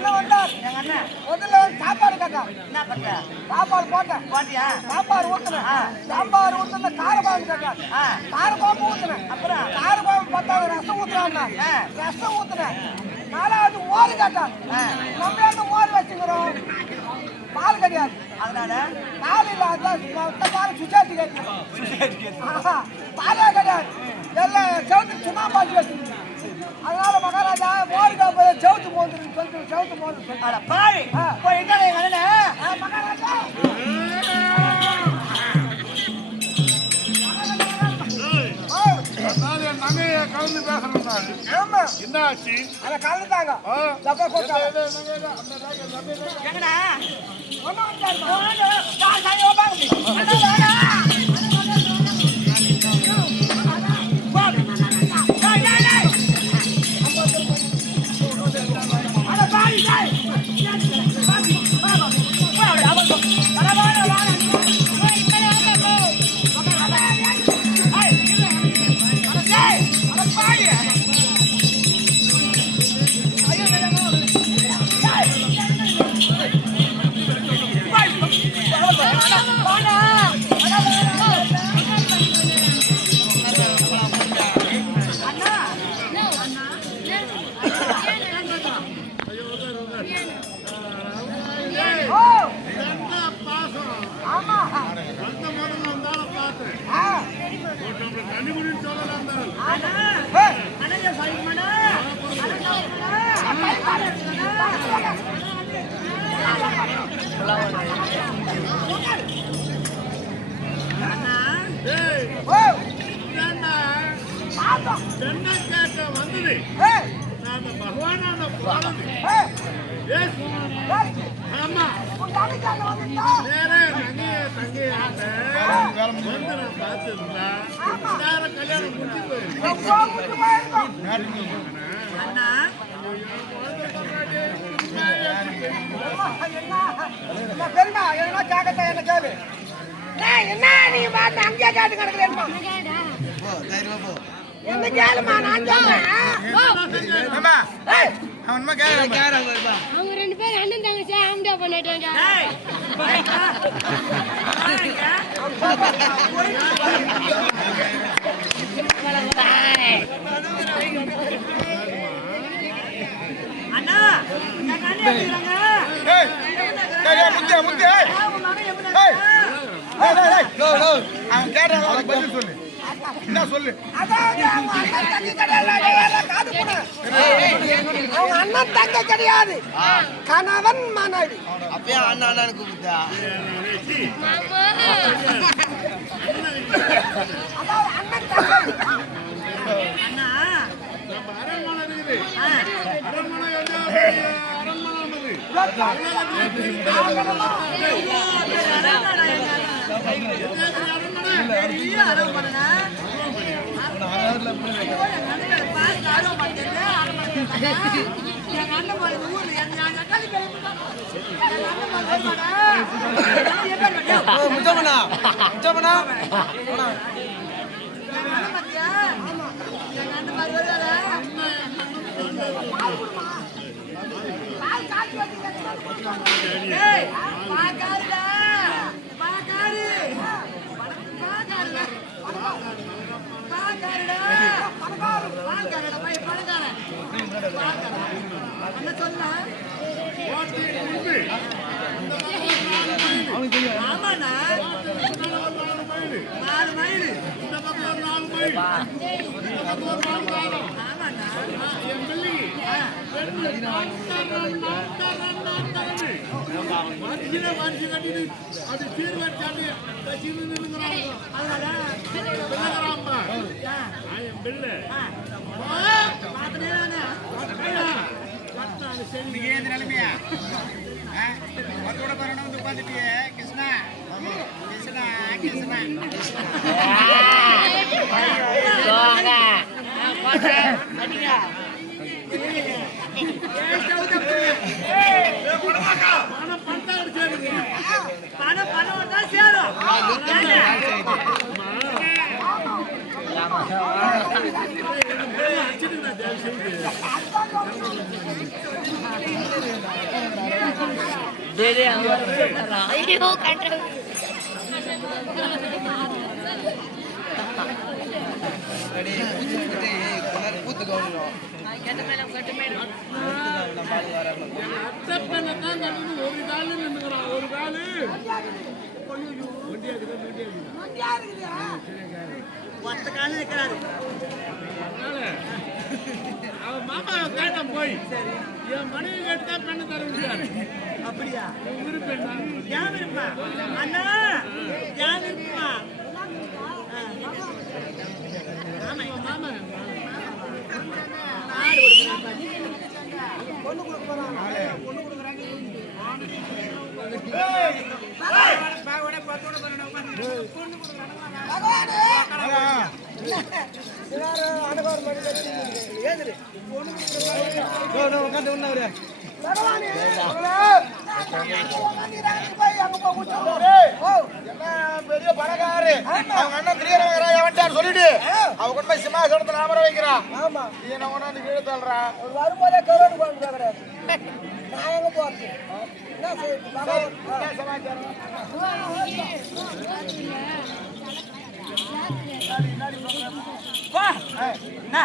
அண்ணன் வந்தார். எங்க அண்ணன் முதல்ல சாப்பாடு கேட்டான். என்ன பண்ற? சாப்பாடு போட்டேன். பாட்டியா? சாம்பார் ஊத்துனேன். சாம்பார் ஊத்துன காரபாம்பு கேட்டான். காரபாம்பு ஊத்துனேன். அப்புறம் காரபாம்பு பத்தாவது ரசம் ஊத்துறான்னா ரசம் ஊத்துனேன். நாலாவது மோர் கேட்டான். நம்ம அந்த மோர் வச்சுக்கிறோம், பால் கிடையாது. அதனால பால் இல்ல, அதான் பால் சுசாட்டி கேட்கிறோம். பாலே கிடையாது, எல்லாம் செவத்து சும்மா பாட்டு வச்சுக்கிறோம். அதனால மகாராஜா மோர் காப்ப செவத்து மோந்துன்னு சொல்லிட்டு செவத்து மோந்து அட பாவி போய் என்ன எங்க அண்ணன் மகாராஜா கலந்து பேசணும். என்ன ஆச்சு? அதை கலந்துட்டாங்க. எங்கடா வந்தது பகவான ஆமா தங்கையாக வந்து நான் பார்த்துருந்தா கல்யாணம் முடிச்சு போயிருக்கேன். பெருமா எதுனா கேட்கத்தான் என்ன கேளு. என்ன நீ பார்த்து அங்கேயே கேட்டு கிடக்குறேன்மா. என்ன கேளுமா, நான் சொல்றேன். அவங்க ரெண்டு பேரும் அண்ணன் தங்கச்சி ஆம்டா பண்ணிட்டாங்க. அண்ணா அவன் கேட்டான் பதில் சொல்லு. என்ன சொல்லு? அவங்க அண்ணன் தங்க கிடையாது, கணவன் மனைவி. அப்பயே அண்ணான்னு கூப்பிட்டா அதாவது அண்ணன் தங்க. அண்ணா நம்ம அரண்மனை இருக்குது. அரண்மனை முச்சமண்ணா முச்சமண்ணா அது தீர்வச்சாட்டு நிலைமையா மத்தோட பரணம் வந்து உட்காந்துட்டியே கிருஷ்ணா கிருஷ்ணா கிருஷ்ணா ஐயோ கண்ட்ரோல் பூத்து கவனிடும் ஒரு காலு ஒத்த காலம் இருக்கிறாரு. அவன் மாமா கேட்டான் போய் என் மனைவி கேட்டுதான் பெண்ணு தர விட்டாரு. அப்படியா? விருப்பம் ஏன் விருப்பா? அண்ணா ஏன் விருப்பமா? மாமா பொண்ணு கொடுக்க போறாங்க பொண்ணு கொடுக்குறாங்க அனுபவம் பெரிய பணக்காரு அவங்க அண்ணன் திரியவன்ட்டார் சொல்லிட்டு அவ கொண்டு போய் சிம்மாசனத்துல அமர வைக்கிறான். ஆமா என்ன கொண்டாந்து கீழே தள்ளுறான். வரும்போதே கரோடு கொண்டு கேக்குறாரு நான் எங்க போறது என்ன செய்யுது சமாச்சாரம் வா அண்ணா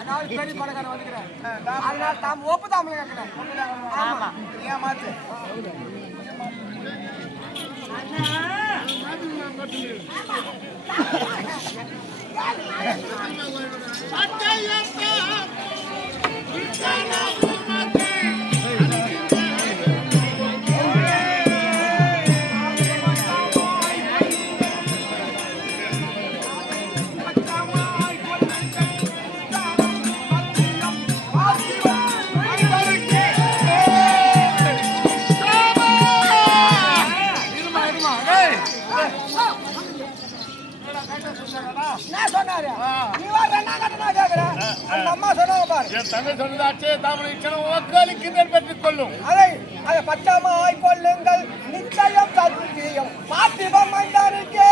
அதாவது பெரிய பணக்காரன் வந்துக்கிறேன் அதனால தாம் ஒப்பு தாமலை கேட்கிறேன் ஆமா ஏன் மாத்து என்ன சொன்னாரு நீ வா ரெண்டா கட்டணா கேக்குற அந்த அம்மா சொன்னாங்க பாரு என் தங்கை சொன்னதாச்சே தாமரை இச்சனம் வாக்களிக்கிறேன் பெற்றுக் கொள்ளும். அதை பச்சமாய் கொள்ளுங்கள் நிச்சயம் சத்தியம் பாத்திபம் மைந்தானுக்கே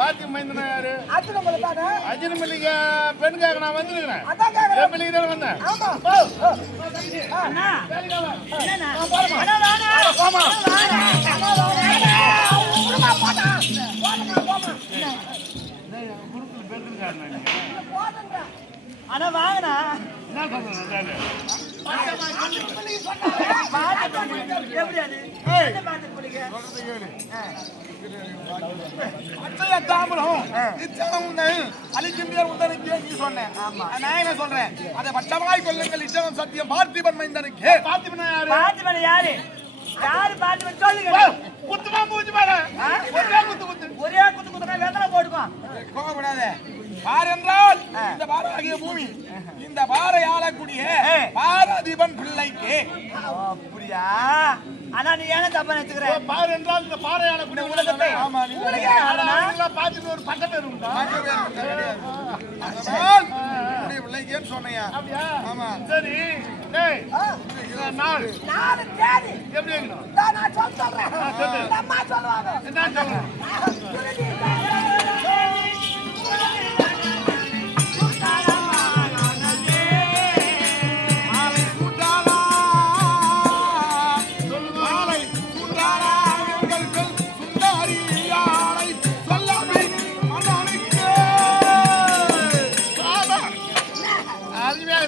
பாத்தி மைந்தனா யாரு? அது நம்மள தானே அஜினமல்லிகா பெண்காக நான் வந்திருக்கிறேன். அதான் கேக்குறேன் என் மல்லிகை தானே வந்தேன். ஆமா அண்ணா என்னண்ணா? போறமா அண்ணா வாடா. போமா உருமா போடா போமா போடுங்க அண்ணா வாங்கண்ணா. என்ன சொல்றேன் எப்படி அது? என்ன பாட்டு பிடிக்க? அச்சய தாமரம் இச்சனம் உந்தன் அழிக்கும் பேர் உந்தனுக்கு நீ சொன்னேன். நான் என்ன சொல்றேன்? அதை பட்சமாய் கொள்ளுங்கள் இச்சனம் சத்தியம் பார்த்திபன் மைந்தனுக்கு. பார்த்திபன் யாரு? பாத்துமணி யாரு? யாரு பாத்துமணி சொல்லுங்க. குத்துமா மூஞ்சி மேல ஒரே குத்து குத்து ஒரே குத்து குத்துனா வெத்தலை போட்டுக்கோ. கோபப்படாதே. பார் என்றால் இந்த பாராகிய பூமி இந்த பாறை ஆளக்கூடிய பாரதிபன் பிள்ளைக்கு. அப்படியா? ஆனா நீ ஏன் தப்பா நினைச்சுக்கிற? பார் என்றால் இந்த பாறை ஆளக்கூடிய உலகத்தை. ஆமா நீ பார்த்துட்டு ஒரு பட்ட பேர் உண்டா? பிள்ளைக்கேன்னு சொன்னையா? ஆமா சரி. நாள் நாலு தேதி எப்படி இருக்கணும்? நான் சொல்றேன் இந்த அம்மா சொல்லுவாங்க என்ன சொல்லணும்?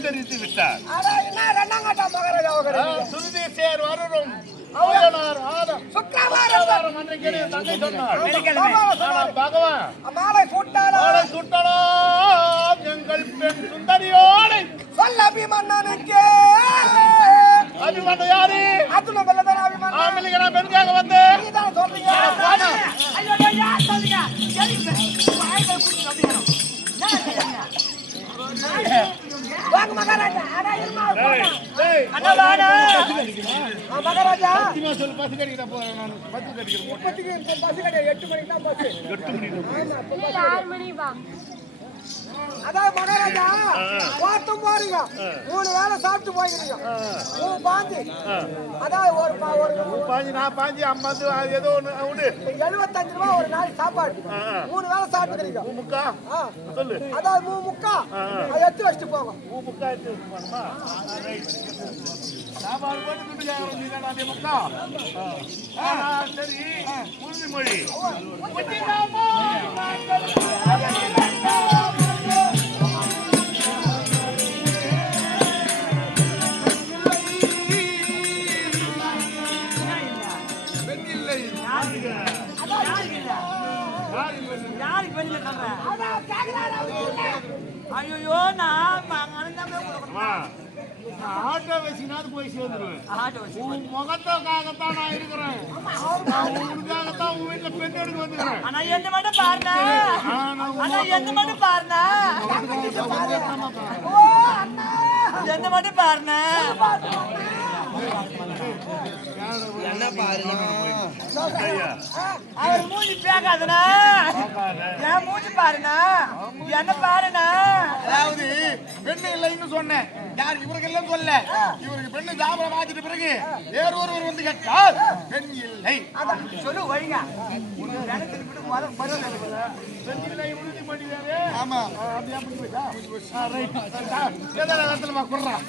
தெரிவித்து விட்டார். சுருதீசேர் வருடும் சுக்கிரவாரம் அன்றைக்கு தங்கை சொன்னார். பகவான் மாலை சுட்டாலாம் எங்கள் பெண் சுந்தரியோடு சொல்ல அபிமன்னனுக்கே அபிமன்ன யாரு? அது நம்மள தான அபிமன்னன் ஆமலிங்க நான் பெண்காக வந்து நீதான் சொல்றீங்க ஐயோ யார் சொல்றீங்க? வாய்க்கு புடி சொல்றீங்க. வாங்க மகாராஜா அட இருமா அண்ணா வாடா. மகாராஜா சத்தியமா சொல்லு பஸ் கடிக்கிற போறேன் நான் பஸ் கடிக்கிற இப்போதைக்கு பஸ் கடை 8 மணிக்கு தான் பஸ் 8 மணிக்கு ஆமா 6 மணி வா அதான் மகாராஜா வாட்டம் பாருங்க 3 வேளை சாப்பிட்டு போயிருக்கீங்க உன் பாஞ்சு அதான் ஒரு பாஞ்சு நான் பாஞ்சு 50 ஏதோ ஒண்ணு உண்டு 75 ரூபாய் ஒரு நாள் சாப்பாடு 3 வேளை சாப்பிட்டுக்கிறீங்க முக்கா சொல்லு அதான் முக்கா அதை எடுத்து வச்சுட்டு போங்க முக்கா எடுத்து போணுமா சாப்பாடு போட்டு துட்டு முக்கா சரி உறுதிமொழி யாருக்கு வெளியில சொல்றேன் ஐயோ நான் ஆட்டோ வச்சுனாது போய் சேர்ந்துருவேன் ஆட்டோ வச்சு உன் முகத்துக்காகத்தான் நான் இருக்கிறேன் உனக்காகத்தான் உன் வீட்டுல பெண் எடுக்க வந்துக்கிறேன் ஆனா என்ன மட்டும் பாருங்க ஆனா என்ன மட்டும் பாருங்க என்ன மட்டும் பாருங்க என்ன பாருண்ணா அவர் மூஞ்சி பேக்காதுண்ணா என் மூஞ்சி பாருண்ணா என்ன பாருண்ணா அதாவது பெண்ணு இல்லைன்னு சொன்னேன் யார் இவருக்கு இல்லைன்னு சொல்ல இவருக்கு பெண்ணு ஜாபரம் ஆச்சிட்ட பிறகு வேறு ஒருவர் வந்து கேட்டால் பெண் இல்லை சொல்லு வைங்க ஆமா அப்படியா குடுறான்